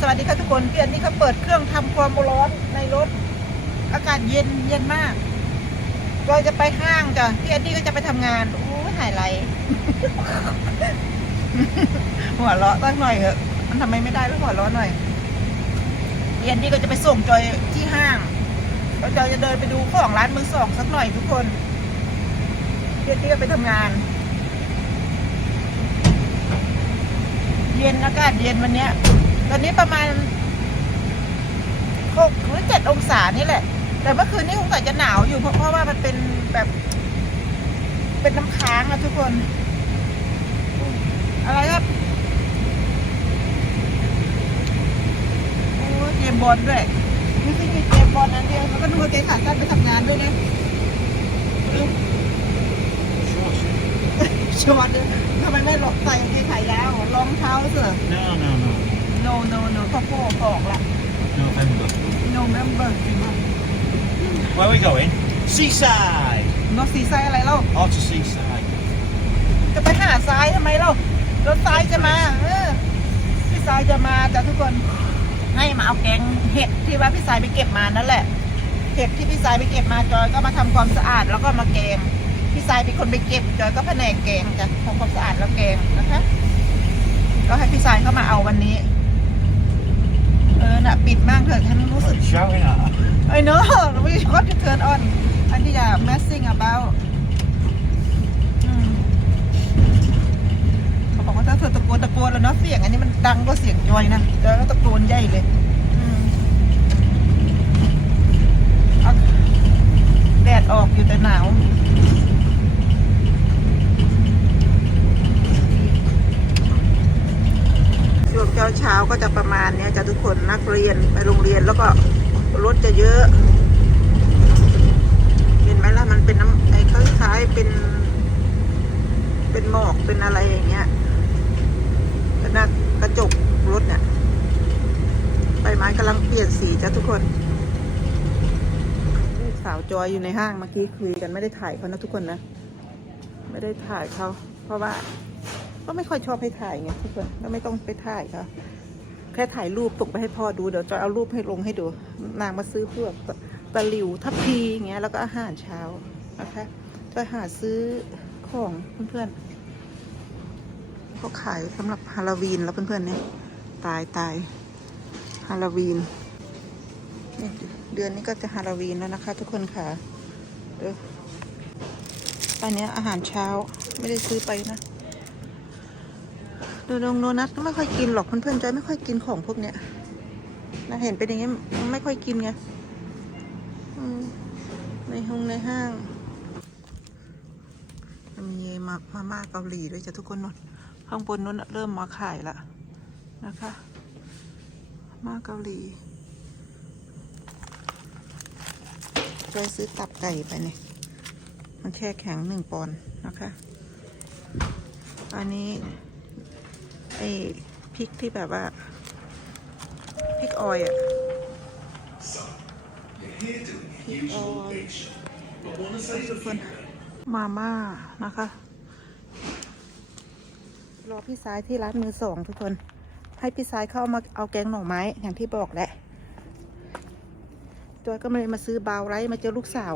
สวัสดีค่ะทุกคนเพี่อนนี้เขาเปิดเครื่องทำความร้อนในรถ อากาศเย็นเย็นมากจอยจะไปห้างจ้ะพี่อนนี้ก็จะไปทำงานโอ้หายไหลหัวเราะตั้งหน่อยเถอะมันทำไมไม่ได้แล้วหัวเราะหน่อยพี่อนนี้ก็จะไปส่งจอยที่ห้างแล้วจอยจะเดินไปดูของร้านมือสองสักหน่อยทุกคนพี่อนนี้ก็ไปทำงานเย็นอากาศเย็นวันเนี้ย ตอนนี้ประมาณหกหรือเจ็ดองศานี่แหละ แต่เมื่อคืนนี้คงจะหนาวอยู่เพราะเพราะว่ามันเป็นแบบ เป็นน้ำค้างอะทุกคน อะไรครับโอ้ยเกมบอลด้วยไม่ใช่มีเกมบอลนั้นเดียวแล้วก็ดูเกมขาสั้นไปทำงานด้วยนะชอดทำไมไม่หลบใส่กางเกงขายาวรองเท้าเสือ No, no, no. No no no เขาโก้บอกละ November. November Where are we going? Seaside. นกสีไซอะไรเล่า Oh, to Seaside. จะไปหาทรายทำไมเล่ารถทรายจะมา เออ พี่ทรายจะมาจ้ะทุกคนให้มาเอาแกงเห็ดที่ว่าพี่ทรายไปเก็บมานั่นแหละ เห็ดที่พี่ทรายไปเก็บมาจอยก็มาทำความสะอาดแล้วก็มาแกง พี่ทรายเป็นคนไปเก็บจอยก็แผนกแกงจ้ะทำความสะอาดแล้วแกงนะคะ ก็ให้พี่ทรายเข้ามาเอาวันนี้ เออน่ะปิดมากเถอะฉันรู้สึก What are you shouting at? I know we got to turn on อันที่จะ messing about อืมเขาบอกว่าถ้าเธอตะโกนตะโกนแล้วเนาะเสียง อันนี้มันดังกว่าเสียงจอยนะจอยก็ตะโกนใหญ่เลยอืมเอาแดดออกอยู่แต่หนาว ช่วงเช้าเช้าก็จะประมาณเนี้ยจะทุกคนนักเรียนไปโรงเรียนแล้วก็รถจะเยอะ เห็นไหมล่ะมันเป็นน้ำไอ้คล้ายๆเป็น เป็นหมอกเป็นอะไรอย่างเงี้ยแล้วหน้ากระจกรถเนี่ยใบไม้กำลังเปลี่ยนสีจ้ะทุกคนสาวจอยอยู่ในห้างเมื่อกี้คุยกันไม่ได้ถ่ายเขานะทุกคนนะ ไม่ได้ถ่ายเขาเพราะว่า ก็ไม่ค่อยชอบให้ถ่ายไงทุกคนก็ไม่ต้องไปถ่ายค่ะ แค่ถ่ายรูปส่งไปให้พ่อดู เดี๋ยวจะเอารูปให้ลงให้ดู นางมาซื้อพวกตตะหลิวทัพพีอย่างเงี้ย แล้วก็อาหารเช้านะคะจะหาซื้อของเพื่อนๆเขาขายสำหรับฮาโลวีนแล้วเพื่อนๆเนี่ยตายตายฮาโลวีนเดือนนี้ก็จะฮาโลวีนแล้วนะคะ ทุกคนค่ะเดี๋ยวอันนี้อาหารเช้าไม่ได้ซื้อไปนะ โดนงโดนัทก็ไม่ค่อยกินหรอกเพื่อนๆจอยไม่ค่อยกินของพวกเนี้ยนะเห็นเป็นอย่างงี้ไม่ค่อยกินไงในห้องในห้างมีมามาม่าเกาหลีด้วยจ้ะทุกคนนนข้างบนนู้นเริ่มมาขายละนะคะ มาเกาหลีจอยซื้อตับไก่ไปเนี่ยมันแช่แข็งหนึ่งปอนด์นะคะ อันนี้ ไอ้พริกที่แบบว่าพริกออยอะพริกออยทุกคนมาม่านะคะ รอพี่สายที่ร้านมือสองทุกคน ให้พี่สายเข้ามาเอาแกงหน่อไม้อย่างที่บอกแหละจอยก็เลยมาซื้อบาวไรซ์มาเจอลูกสาว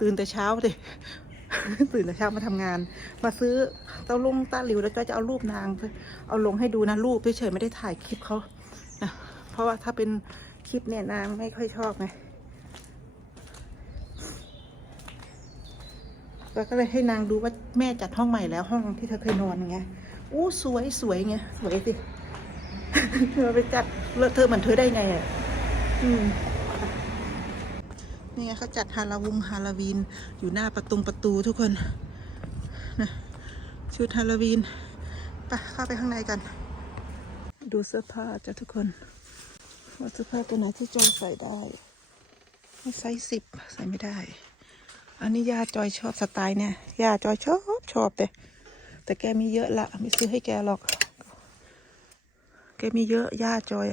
ตื่นแต่เช้าเลย ตื่นแต่เช้ามาทำงาน มาซื้อเต้าลุงตาหลิวแล้วก็จะเอารูปนาง เอาลงให้ดูนะรูปเฉยๆไม่ได้ถ่ายคลิปเขานะเพราะว่าถ้าเป็นคลิปเนี่ยนางไม่ค่อยชอบไงแล้วก็เลยให้นางดูว่าแม่จัดห้องใหม่แล้วห้องที่เธอเคยนอนไงอู้สวยสวยไงสวยสิเธอไปจัดเลอะเธอเหมือนเธอได้ไงอะอืม นี่ไงเขาจัดฮาลาวงฮาลาวีนอยู่หน้าประตูประตูทุกคนนะชุดฮาลาวีนไปเข้าไปข้างในกัน ดูเสื้อผ้าจ้ะทุกคนว่าเสื้อผ้าตัวไหนที่จอยใส่ได้ไซส์สิบใส่ไม่ได้ อันนี้ย่าจอยชอบสไตล์เนี่ยย่าจอยชอบชอบแต่แต่แกมีเยอะละไม่ซื้อให้แกหรอก แกมีเยอะย่าจอย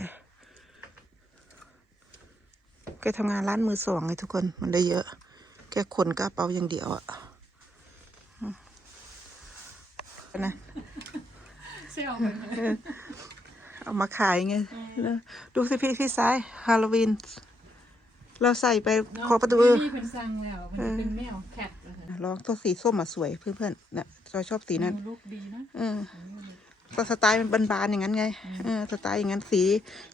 แกทำงานร้านมือสองไงทุกคน มันได้เยอะ แกขนกระเป๋าอย่างเดียวอะอืมนะใช่เอาไปเออเอามาขายไงอืมแล้วดูสิพี่ที่ซ้ายฮาโลวีน เราใส่ไปขอประตูเออนี่เป็นสั่งแล้วมันเป็นแมวแคทนะคะลองตัวสีส้มอะสวยเพื่อนๆนะจอยชอบสีนั้นลูกดีนะเออ ก็สไตล์มันบานๆอย่างนั้นไงเออสไตล์อย่างนั้นสี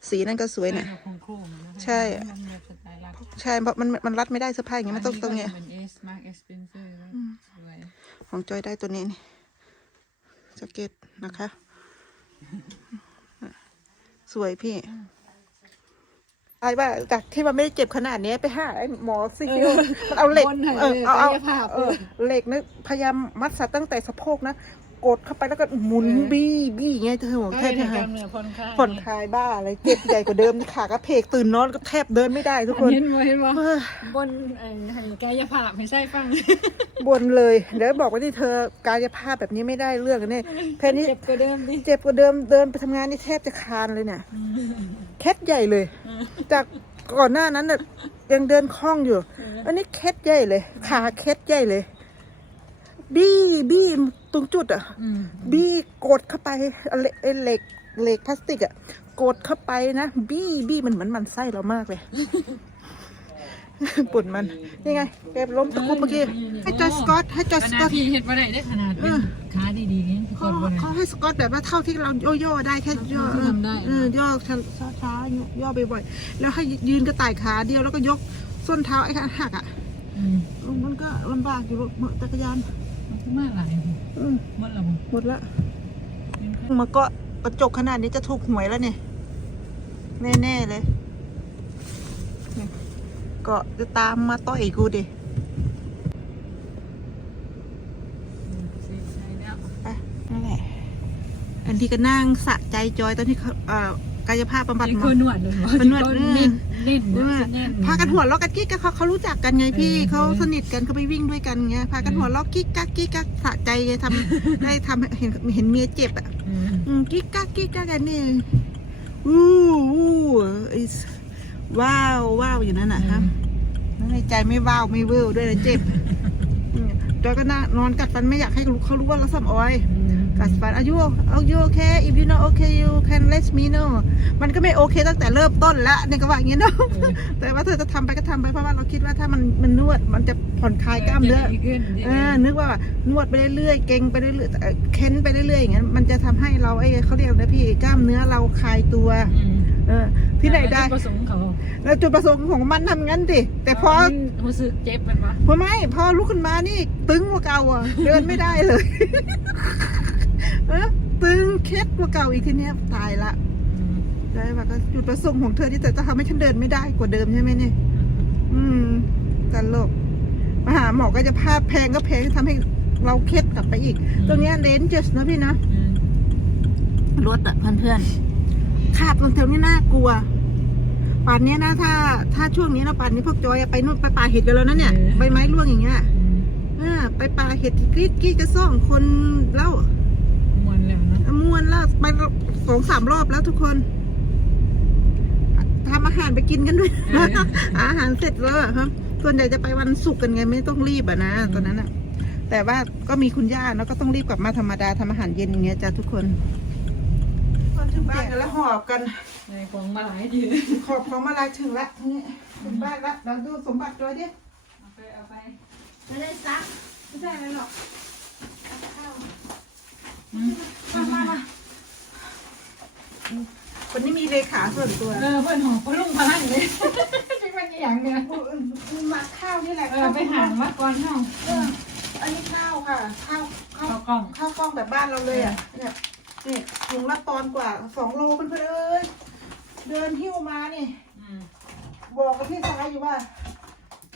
สีนั่นก็สวยเนี่ยแบบโครงๆนะคะใช่มันแบบสไตล์รักใช่เพราะมันมันรัดไม่ได้เสื้อผ้าอย่างเงี้ยมันต้องตรงเนี้ยเป็นเอสมาร์กเอสเพนเซอร์สวยของจอยได้ตัวนี้นี่แจ็คเก็ตนะคะ สวยพี่ไอ้ว่าจากที่มันไม่ได้เจ็บขนาดนี้ไปหาไอ้หมอซิฟิลมันเอาเหล็กบนหน่อยเออเลยเอาเอากายภาพเออเหล็กนะพยายามมัดสัตว์ตั้งแต่สะโพกนะ กดเข้าไปแล้วก็หมุนเออบี้บี้อย่างเงี้ยเธอบอกก็แทให้บจะทำกหาล้ายมเนื้อผ่อนคลายผ่อนคลายบ้าอะไรเจ็บใหญ่กว่าเดิมขากระเพกตื่นนอนก็แทบเดินไม่ได้ทุกคนเห็นไหมเห็นไหมเออบนไอ้ให้กายภาพไม่ใช่ฟังบนเลยเดี๋ยวบอกว่าที่เธอกายภาพแบบนี้ไม่ได้เรื่องกันเนี่ยแพนนี้เจ็บกว่าเดิมดิเจ็บกว่าเดิมเดินไปทำงานนี่แทบจะคลานเลยเนี่ยเคสใหญ่เลย จากก่อนหน้านั้นน่ะยังเดินคล่องอยู่ อันนี้เคสใหญ่เลย ขาเคสใหญ่เลย บี้บี้ ตรงจุดอะอืมบี้กดเข้าไปเอาเหล็กไอ้เหล็กเหล็กพลาสติกอะกดเข้าไปนะ บี้บี้มันเหมือนมันไส้เรามากเลยปวดมันนี่ไงแกล้มตะคุบเมื่อกี้ให้จอยสกอตให้จอยขสนากอดตที่เห็ดบ่ได้ได้ขนาดเป็นขาดีๆนี่ทุกคเขานบ่ได้เขาให้สกอตแบบว่าเท่าที่เราโยโย่ได้แค่ย่อที่ทำได้เออย่อช้าๆย่อย่อบ่อยๆแล้วให้ยืนกระต่ายขาเดียวแล้วก็ยกส้นเท้าไอ้ข้างหักอะอืมมันก็ลำบากอยู่รถจักรยาน มันก็มาหลายอืมหมดแล้วบ่หมดละมันก็กระจกขนาดนี้จะถูกหวยแล้วเนี่ย แน่ๆเลยเนี่ยก็จะตามมาต่อยกูดิสิใช่แล้ว ไปนั่นแหละ อันที่ก็นั่งสะใจจอยตอนที่เขาเอ่อ กายภาพบำบัดนี่หมคืออหนวดเลยเหรอเป็นหนวด ที่เออเขานิ่นนิ่นเออแน่นพากันหัวเราะกันกิ๊กกักเขาเขารู้จักกันไงพี่เออเขาสนิทกันเขาไปวิ่งด้วยกันเงี้ยพากันหัวเราะกิ๊กกักกิ๊กกักสะใจไงทำ ได้ทำให้เห็นเห็นเมียเจ็บอะอืมอืมกิ๊กกักกิ๊กกักกันนี่อู้อู้ is ว้าวว้าวอยู่นั่นนะครับในใจไม่ว้าวไม่เวิลด้วยนะเจ็บอืมจอยก็น่านอนกัดฟันไม่อยากให้เขารู้ว่าเราซ้ำออย อืม กัดฟันอายุอายุโอเค if you not okay you can let me know มันก็ไม่โอเคตั้งแต่เริ่มต้นแล้วเนี่ยก็ว่าอย่างเงี้ยเนาะเออแต่ว่าเธอจะทำไปก็ทำไปเพราะว่าเราคิดว่าถ้ามันมันนวดมันจะผ่อนคลายกล้ามเนื้อจะดีขึ้นเออนึกว่านวดไปเรื่อยๆเก่งไปเรื่อยๆเอ่อเค้นไปเรื่อยๆอย่างเงี้ยมันจะทำให้เราไอ้เขาเรียกนะพี่กล้ามเนื้อเราคลายตัวอืมเออที่ไหนได้จุประสงค์เขาแล้วจุดประสงค์ของมันทำงั้นดิแต่พอมันรู้สึกเจ็บมันวะพอไม่พอลุกขึ้นมานี่ ตึงกว่าเก่าอะเดินไม่ได้เลย เออตึงเคล็ดกว่าเก่าอีกทีเนี้ยตายละอืมได้ปะก็จุดประสงค์ของเธอที่จะทำให้ฉันเดินไม่ได้กว่าเดิมใช่ไหมเนี่ยอืมตลกมาหาหมอก็จะพาแพงก็แพงทำให้เราเคล็ดกลับไปอีก ตรงเนี้ยเลนเจสนะพี่นะอืมรถอะเพื่อนๆขาดตรงแถวนี้น่ากลัวป่านเนี้ยนะถ้า ถ้าช่วงนี้นะป่านนี้พวกจอยอะไปนู่นไปป่าเห็ดกันแล้วนะเนี่ยใบไม้ร่วงอย่างเงี้ยอืมอ่าไปป่าเห็ดกรีดกรีดกระซ่องคนเล่าม วนแล้วนะมวนแล้วไปสองสามรอบแล้วทุกคนทำอาหารไปกินกันด้วย อาหารเสร็จแล้วอะครับส่วนใหญ่จะไปวันศุกร์กันไงไม่ต้องรีบอะนะตอนนั้นอะแต่ว่าก็มีคุณย่าเนาะก็ต้องรีบกลับมาธรรมดาทำอาหารเย็นอย่างเงี้ยจ้ะทุกคนถึงบ้านกันแล้วหอบกันในของมาหลายยืนขอบของมาลายถึงละนี่ถึงบ้านละเราดูสมบัติด้วยดิเอาไปเอาไปไม่ได้ซักไม่ใช่อะไรหรอกเอาข้าวอื มมามามาวันนี้มีเลขาส่วนตัวเออเพื่อนของพ่อลุงพลังเลยใช่ไหมนี่อย่างเนี้ยมาข้าวนี่แหละเออไปหางมาก่อนเฮ้าเอออันนี้ข้าวค่ะ ข้าวข้าวเข้ากล้องข้าวกล้องแบบบ้านเราเลยอะเนี่ยนี่ถุงละปอนด์กว่าสองโลเพื่อนๆเอ้ยเดินหิ้วมานี่อืมบอกกับพี่สายอยู่ว่า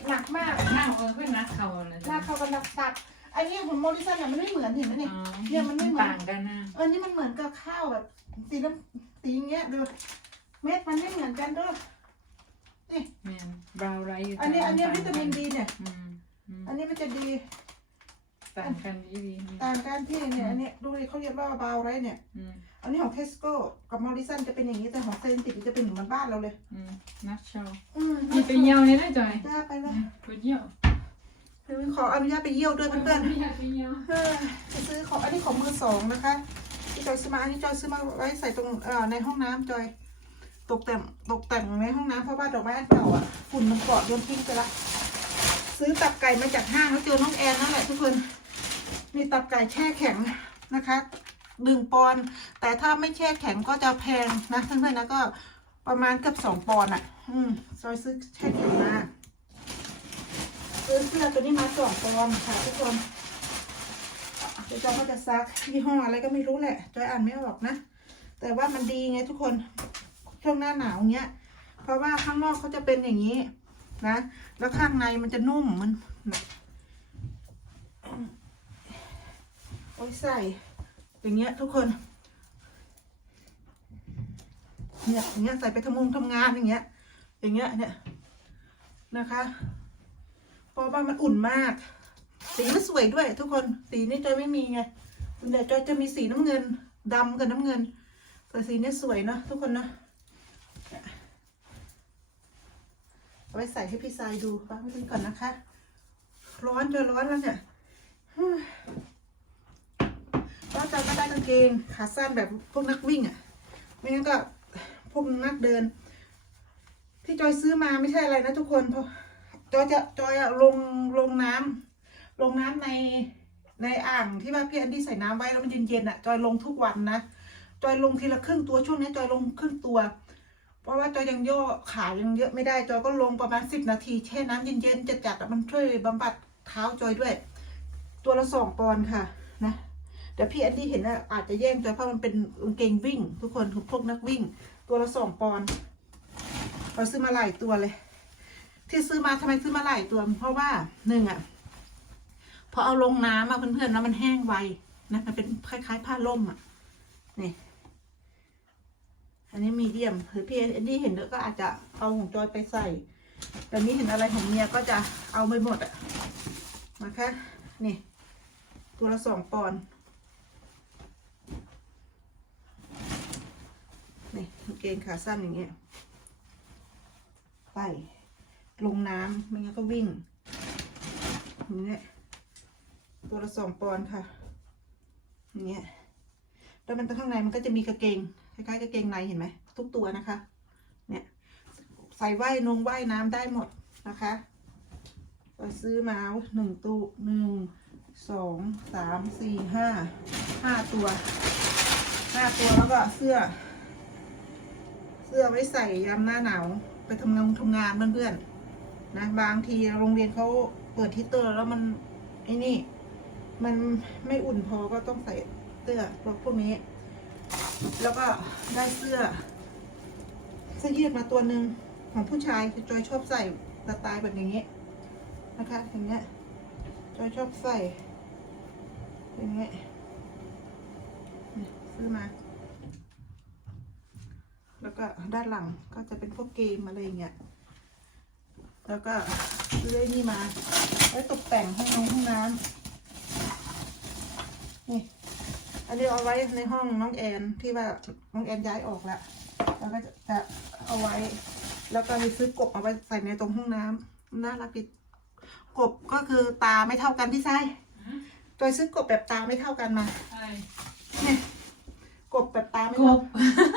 หนักมากข้าวเออเพื่อนนัดเขาเลยหน้าเขากันหนักตัด อันนี้ของโมลิสันเนี่ยมันไม่เหมือนเห็นไหมเนี่ย เนี่ยมันไม่เหมือน ต่างกันนะเออนี่มันเหมือนกับข้าวแบบสีน้ำสีอย่างเงี้ยดูเม็ดมันไม่เหมือนกันด้วยนี่แมนบราวน์ไรซ์อันนี้อันนี้วิตามินดีเนี่ย อืมอืมอันนี้มันจะดีต่างกันดีดีต่างกันที่เนี่ยอันนี้ดูดิเขาเรียกว่าบาวไรเนี่ย อืมอันนี้ของเทสโก้กับมอริสันจะเป็นอย่างนี้แต่ของเซนติกจะเป็นเหมือนบ้านเราเลย อืมนักชอบอืมมีไปเยี่ยวเนี่ยนะจอย จ้าไปเลย ไปเยี่ยว ขออนุญาตไปเยี่ยวด้วยเพื่อนไม่อยากไปเยี่ยวๆเออจะซื้อของอันนี้ของมือสองนะคะที่จอยซื้อมาอันนี้จอยซื้อมาไว้ใส่ตรงเอ่อในห้องน้ำจอย ตกแต่งตกแต่งในห้องน้ำเพราะว่าดอกไม้อันเก่าอะฝุ่นมันเกาะโยนทิ้งไปละซื้อตับไก่มาจากห้างแล้วเจอน้องแอนนั่นแหละทุกคนมีตับไก่แช่แข็งนะคะหนึ่งปอนด์แต่ถ้าไม่แช่แข็งก็จะแพงนะเพื่อนๆนะก็ประมาณเกือบสองปอนด์อะ อืมซอยซื้อแช่แข็งมา ซื้อเสื้อตัวนี้มาสองปอนค่ะทุกคนเดี๋ยวจอยก็จะซักยี่ห้ออะไรก็ไม่รู้แหละจอยอ่านไม่ออกนะ แต่ว่ามันดีไงทุกคนช่วงหน้าหนาวเงี้ย เพราะว่าข้างนอกเขาจะเป็นอย่างนี้นะ แล้วข้างในมันจะนุ่มมันโอ้ยใส่อย่างเงี้ยทุกคนเนี่ยอย่างเงี้ยใส่ไปทำงงทำงานอย่างเงี้ย อย่างเงี้ยเนี่ยนะคะ เพราะว่ามันอุ่นมาก สีมันสวยด้วย ทุกคน สีนี่จอยไม่มีไงส่วนใหญ่จอยจะมีสีน้ำเงินดำกับน้ำเงินแต่สีนี้สวยเนอะทุกคนเนอะเอาไว้ใส่ให้พี่ทรายดูฟังไว้ก่อนนะคะ ร้อนจนร้อนแล้วเนี่ยก็จะไม่ได้กางเกงขาสั้นแบบพวกนักวิ่งอะ ไม่งั้นก็พวกนักเดิน ที่จอยซื้อมาไม่ใช่อะไรนะทุกคนเพราะ จอยจะจอยอะลงลงน้ำลงน้ำในในอ่างที่ว่าพี่แอนดี้ใส่น้ำไว้แล้วมันเย็นๆอะจอยลงทุกวันนะจอยลงทีละครึ่งตัวช่วงนี้จอยลงครึ่งตัว เพราะว่าจอยยังย่อขายังเยอะไม่ได้จอยก็ลงประมาณสิบนาทีแช่น้ำเย็นๆจัดๆมันช่วยบำบัดเท้าจอยด้วย ตัวละสองปอนด์ค่ะนะเดี๋ยวพี่แอนดี้เห็นนะอาจจะแย่งจอยเพราะมันเป็นกางเกงวิ่ง ทุกคนพวกนักวิ่ง ตัวละสองปอนด์เราซื้อมาหลายตัวเลย ที่ซื้อมาทำไมซื้อมาหลายตัว เพราะว่าหนึ่งอะพอเอาลงน้ำมาเพื่อนๆแล้วมันแห้งไวนะมันเป็นคล้ายๆผ้าล่มอะนี่อันนี้มีเดียมหรือพี่เอ็นดี้เห็นแล้วก็อาจจะเอาของจอยไปใส่แต่นี้เห็นอะไรของเมียก็จะเอาไปหมดอะนะคะนี่ตัวละสองปอนนี่กางเกงขาสั้นอย่างเงี้ยไป ลงน้ำไม่งั้นก็วิ่งอย่างเงี้ยตัวละสองปอนด์ค่ะอย่างเงี้ยแล้วมันข้างในมันก็จะมีกางเกงคล้ายๆกางเกงในเห็นไหมทุกตัวนะคะ เนี่ยใส่ว่ายนงว่ายน้ำได้หมดนะคะไปซื้อมาหนึ่งตู้หนึ่งสองสามสี่ห้าห้าตัวห้าตัวแล้วก็เสื้อ เสื้อไว้ใส่ยามหน้าหนาวไปทำงานทำงานเพื่อนๆ นะบางทีโรงเรียนเขาเปิดฮีตเตอร์แล้วมันไอ้นี่ มันไม่อุ่นพอก็ต้องใส่เสื้อพวกนี้ แล้วก็ได้เสื้อเสื้อยืดมาตัวหนึ่งของผู้ชายจอยชอบใส่สไตล์แบบอย่างนี้นะคะอย่างเงี้ยจอยชอบใส่อย่างเงี้ยซื้อมา แล้วก็ด้านหลังก็จะเป็นพวกเกมอะไรอย่างเงี้ย แล้วก็ซื้อไอ้นี่มาไว้ตกแต่งห้องน้ำห้องน้ำนี่ อันนี้เอาไว้ในห้องน้องแอนที่ว่าน้องแอนย้ายออกแล้วแล้วก็จะเอาไว้ แล้วก็มีซื้อกบเอาไว้ใส่ในตรงห้องน้ำน่ารักดีกบก็คือตาไม่เท่ากันพี่ชายจอยซื้อกบแบบตาไม่เท่ากันมาใช่เนี่ยกบแบบตาไม่กเท่าบ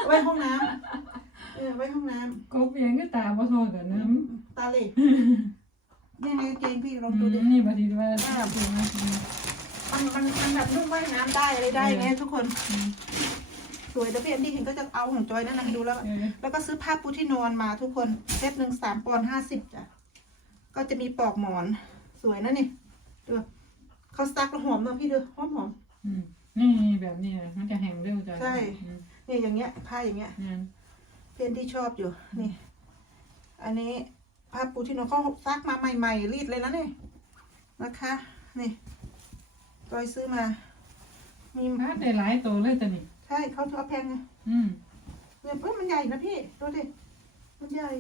ไว้ห้องน้ำ เออไว้ห้องน้ำกบยังก็ตาบ่ทอกันนะตาเหล่ยังไงเกงพี่ลองอืดูมดินี่บางทีว่ามันมันมันแบบนุ่มว่ายน้ำได้อะไรได้ไงทุกคนสวยแล้วพี่แอนดี้เห็นก็จะเอาของจอยนั่นนะดูแล้วเออแล้วก็ซื้อผ้าปูที่นอนมาทุกคนเซตหนึ่งสามปอนห้าสิบจ้ะก็จะมีปลอกหมอน สวยนะนี่ดูเขาซักแล้วหอมเนาะพี่ดูหอมหอมอืมนี่แบบนี้นะมันจะแห้งเร็วจังใช่อืมนี่อย่างเงี้ยผ้าอย่างเงี้ย นั่น เพื่อนที่ชอบอยู่นี่ อันนี้ผ้าปูที่นอนเขาซักมาใหม่ๆรีดเลยนะนี่นะคะนี่จอยซื้อมามีพาได้หลายตัวเลยตัวนี้ใช่เขาเอาแพงไงอืมเนี่ยเพิ่มมันใหญ่นะพี่ดูดิมันใหญ่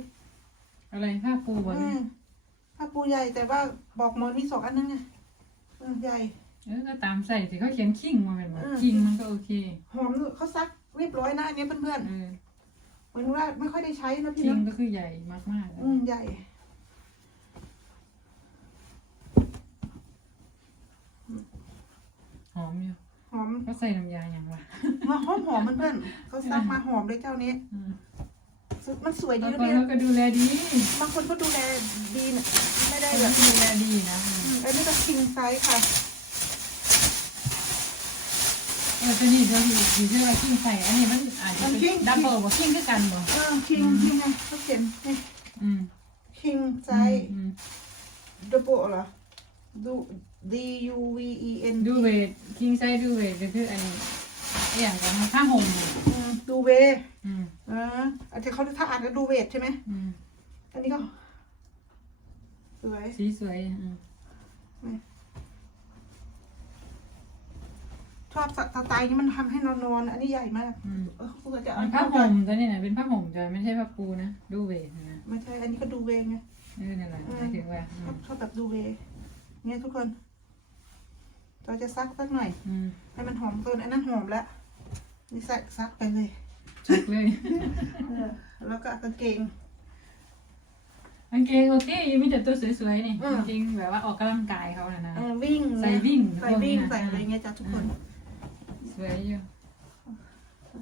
อะไรผ้าปูบ่อืนี่มผ้าปูใหญ่แต่ว่าบอกหมอนมีสองอันนึงไงเออใหญ่เออก็ตามใส่สิเขาเขียนคิงมาเป็นบ่เออคิงมันก็โอเคหอมเขาซักเรียบร้อยนะอันนี้เพื่อนเออๆเห มือนว่าไม่ค่อยได้ใช้นะพี่คิงเนาะก็คือใหญ่มากๆอืมใหญ่หอมอยู่หอมเขาใส่น้ำยาอย่างวะมาหอมหอมเพื่อนๆเขาซักมาหอมเลยเจ้านี้ อืมสมันสวยดีบางนะคนพี่เขาก็ดูแลดีบางคนก็ดูแลดีนะไม่ได้เขาแบบก็ดูแลดีนะอันนี้ก็คิงไซส์ค่ะเออตัวนี้ตัวที่ที่ชื่อว่ากิ้งใส่อันนี้มันอาจจะเป็นดับเบิลบ่กิ้งคือกันบ่เออคิงคิงไงเขาเขียนนี่อืมคิงไซส์อืมดับเบิลเหรอดู D U V E N ดูเวทกิ้งใส่ดูเวทก็คืออันนี้อหย่างกันผ้าห่มอืมดูเวอืมเอออันที่เขาถ้าอ่านก็ดูเวทใช่ไหมอืมอันนี้ก็สวยสีสวยอืม ชอบสไตล์นี้มันทำให้นอนนอนๆอันนี้ใหญ่มาก อืมเออเขาก็จะมันผ้าห่มตัวนี้นะเป็นผ้าห่มจอยไม่ใช่ผ้าปูนะ ดูเวทนะไม่ใช่อันนี้ก็ดูเวไงเออนั่นแหละหมายถึงว่าอืชอบมชอบแบบดูเวเนี่ยทุกคนเราจะซักสักหน่อย อืมให้มันหอมเกินอันนั้นหอมแล้วนี่ใส่ซักไปเลยชักเลยเออแล้วก็กางเกง กางเกงโอเคยังมีแต่ตัวสวยๆนี่อืม กางเกงแบบว่าออกกำลังกายเขาน่ะนะ เออวิ่งใส่วิ่งใส่วิ่งพวกนี้นะใส่อะไรเงี้ยจ้ะทุกคน สวยอยู่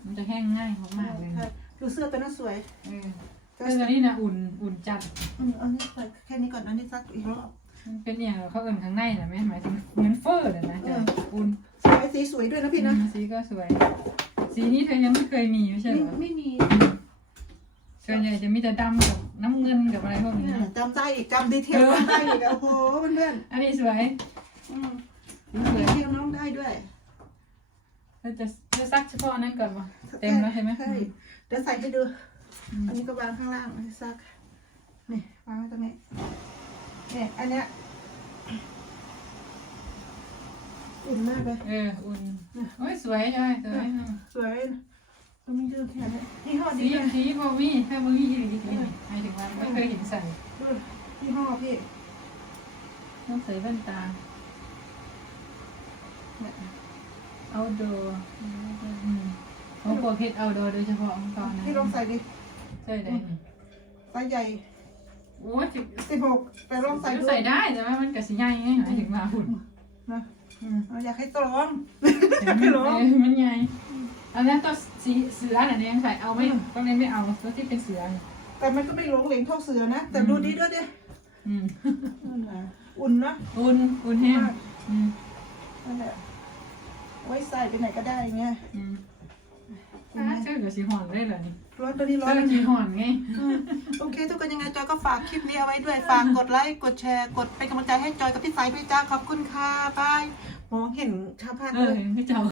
มันจะแห้งง่ายมากๆเลยใช่ดูเสื้อตัวนั้นสวยเออเสื้อตัวนี้นะอุ่นอุ่นจัด อืมอันนี้ใส่แค่นี้ก่อนอันนี้ซักอีกรอบมันเป็นอย่างเขาเอิ่นข้างในนะแม่หมายถึงเหมือนเฟอร์เลยนะจะอืมอุ่นสวยสีสวยด้วยนะพี่นะอืมสีก็สวย สีนี้เธอยังไม่เคยมีไม่ใช่ไม่เหรอไม่มีส่วนใหญ่จะมีแต่ดำกับน้ำเงินกับอะไรพวกนี้เนี่ยนะจำได้อีกจำดีเทลน้องได้อีกโอ้โหเพื่อนอันนี้สวย ๆอืมสีสดีวยเทลน้องได้ด้วย เราจะจะซักเฉพาะอันนั้นก่อนวะเต็มแล้วใช่ไหมใช่เดี๋ยวใส่ให้ดูอืมอันนี้ก็วางข้างล่างให้ซัก นี่วางไว้ตรงนี้เนี่ยอันเนี้ยอุ่นมากเลย เออ อุ่นโอ้ยสวยใช่สวยอืมสวยก็ไม่ยืดแค่นี้ยี่ห้อสีดีเลยสีพอมีถ้าพอมีอีหลีสีหมายถึงว่าไม่เคยเห็นใส่ดูยี่ห้อพี่ต้องใส่แว่นตาเอาโดของโปรเพชรเอาโดโดยเฉพาะของตอนนั้นพี่ลองใส่ดิใส่ได้ไซส์ใหญ่โอ้ยสิบหกแต่ลองใส่ดูใส่ได้แต่ว่ามันกระสีใหญ่ไงหมายถึงว่าหุ่นนะเราอยากให้ตรองเห็นไหมเออมันใหญ่อันนั้นตัวสีเสือน่ะเนี่ยยังใส่เอาไหมตรงนี้ไม่เอาตัวที่เป็นเสือ แต่มันก็ไม่หลงเหลงเท่าเสือนะ แต่ดูดีด้วยดิอืมนั่นแหละอุ่นนะ อุ่น อุ่นแห้งอืมนั่นแหละ ไว้ใส่ไปไหนก็ได้ไงอืมอ่าเชื่อกับสีหอนได้เหรอนี่ร้อนตัวนี้ร้อเชื่นอสีหอนไงอืมโอเค ทุกคนยังไงจอยก็ฝากคลิปนี้เอาไว้ด้วยฝากกดไลค์กดแชร์กดเป็นกำลังใจให้จอยกับพี่สายด้วยจ้าขอบคุณค่ะบายมองเห็นชาวบ้านเอด้อวยไม่เจ้า